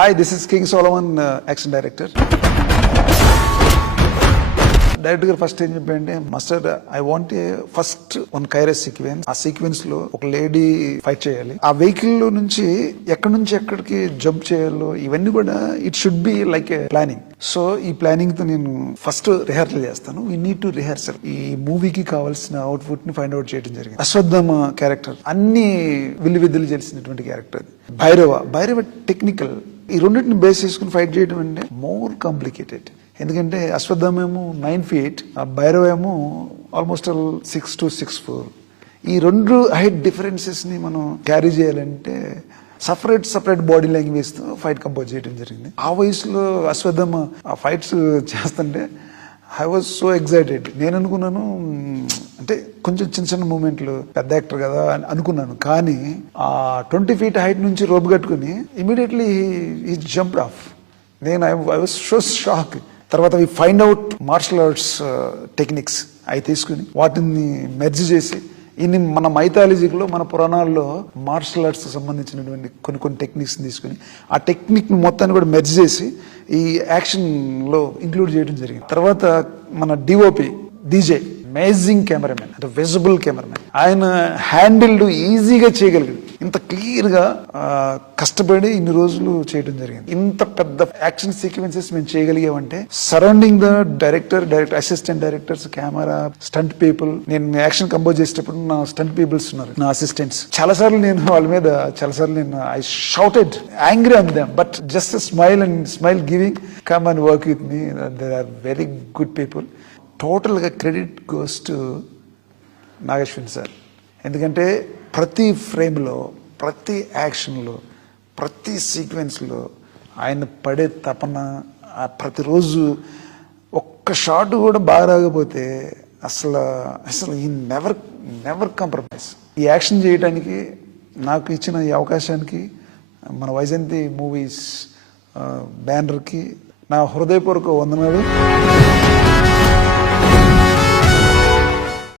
Hi, this is King Solomon, action director. Director గారు first ఏం చెప్పండి, master I want first one Cyrus sequence. ఆ sequence లో ఒక లేడీ ఫైట్ చేయాలి. ఆ వెహికల్ లో నుంచి ఎక్కడికి జంప్ చేయాలో ఇవన్నీ కూడా it should be like A planning. So ఈ ప్లానింగ్ తో నేను ఫస్ట్ రిహార్సల్ చేస్తాను. We need to rehearsal. ఈ మూవీకి కావాల్సిన అవుట్పుట్ ని ఫైండ్ అవుట్ చేయడం జరిగింది. అశ్వత్థామ క్యారెక్టర్ అన్ని విద్యలు చేసినటువంటి క్యారెక్టర్. భైరవ టెక్నికల్. ఈ రెండింటిని బేస్ చేసుకుని ఫైట్ చేయడం అంటే మోర్ కాంప్లికేటెడ్. ఎందుకంటే అశ్వత్థామ ఏమో 9 feet, ఆ భైరవ ఏమో ఆల్మోస్ట్ 6 to 6'4". ఈ రెండు హైట్ డిఫరెన్సెస్ ని మనం క్యారీ చేయాలంటే సపరేట్ బాడీ లాంగ్వేజ్ తో ఫైట్ కంపోజ్ చేయడం జరిగింది. ఆ వయసులో అశ్వత్థామ ఆ ఫైట్స్ చేస్తుంటే ఐ వాజ్ సో ఎక్సైటెడ్. నేను అనుకున్నాను అంటే కొంచెం చిన్న మూమెంట్లు, పెద్ద యాక్టర్ కదా అని అనుకున్నాను. కానీ ఆ 20 feet హైట్ నుంచి రోప్ కట్టుకుని ఇమీడియట్లీ ఈ జంప్డ్ ఆఫ్. నేను ఐ వాజ్ సో షాక్. తర్వాత we find out martial arts techniques అవి తీసుకుని వాటిని మెర్జ్ చేసి ఇన్ని మన మైథాలజీలో మన పురాణాల్లో మార్షల్ ఆర్ట్స్ సంబంధించినటువంటి కొన్ని టెక్నిక్స్ తీసుకుని ఆ టెక్నిక్ మొత్తాన్ని కూడా మెర్జ్ చేసి ఈ యాక్షన్ లో ఇంక్లూడ్ చేయడం జరిగింది. తర్వాత మన డిఓపి డీజే అమేజింగ్ కెమెరామెన్, అంటే విజిబుల్ కెమెరామెన్. ఆయన హ్యాండిల్డ్ ఈజీగా చేయగలిగాడు. ఇంత క్లియర్ గా కష్టపడి ఇన్ని రోజులు చేయడం జరిగింది. ఇంత పెద్ద యాక్షన్ సీక్వెన్సెస్ మేము చేయగలిగామంటే surrounding the director assistant directors, camera, stunt people. నేను యాక్షన్ కంపోజ్ చేసేటప్పుడు నా స్టంట్ పీపుల్స్ ఉన్నారు, నా అసిస్టెంట్స్. చాలాసార్లు నేను వాళ్ళ మీద I shouted angry on them, but just smile giving come and work with me. They are very good people. టోటల్గా credit goes to Nageshwan sir. ఎందుకంటే ప్రతి ఫ్రేమ్లో, ప్రతి యాక్షన్లో, ప్రతి సీక్వెన్స్లో ఆయన పడే తపన, ప్రతిరోజు ఒక్క షాట్ కూడా బాగా రాకపోతే అసలు ఈ నెవర్ కాంప్రమైజ్. ఈ యాక్షన్ చేయడానికి నాకు ఇచ్చిన ఈ అవకాశానికి మన వైజయంతి మూవీస్ బ్యానర్కి నా హృదయపూర్వక వందనాలు.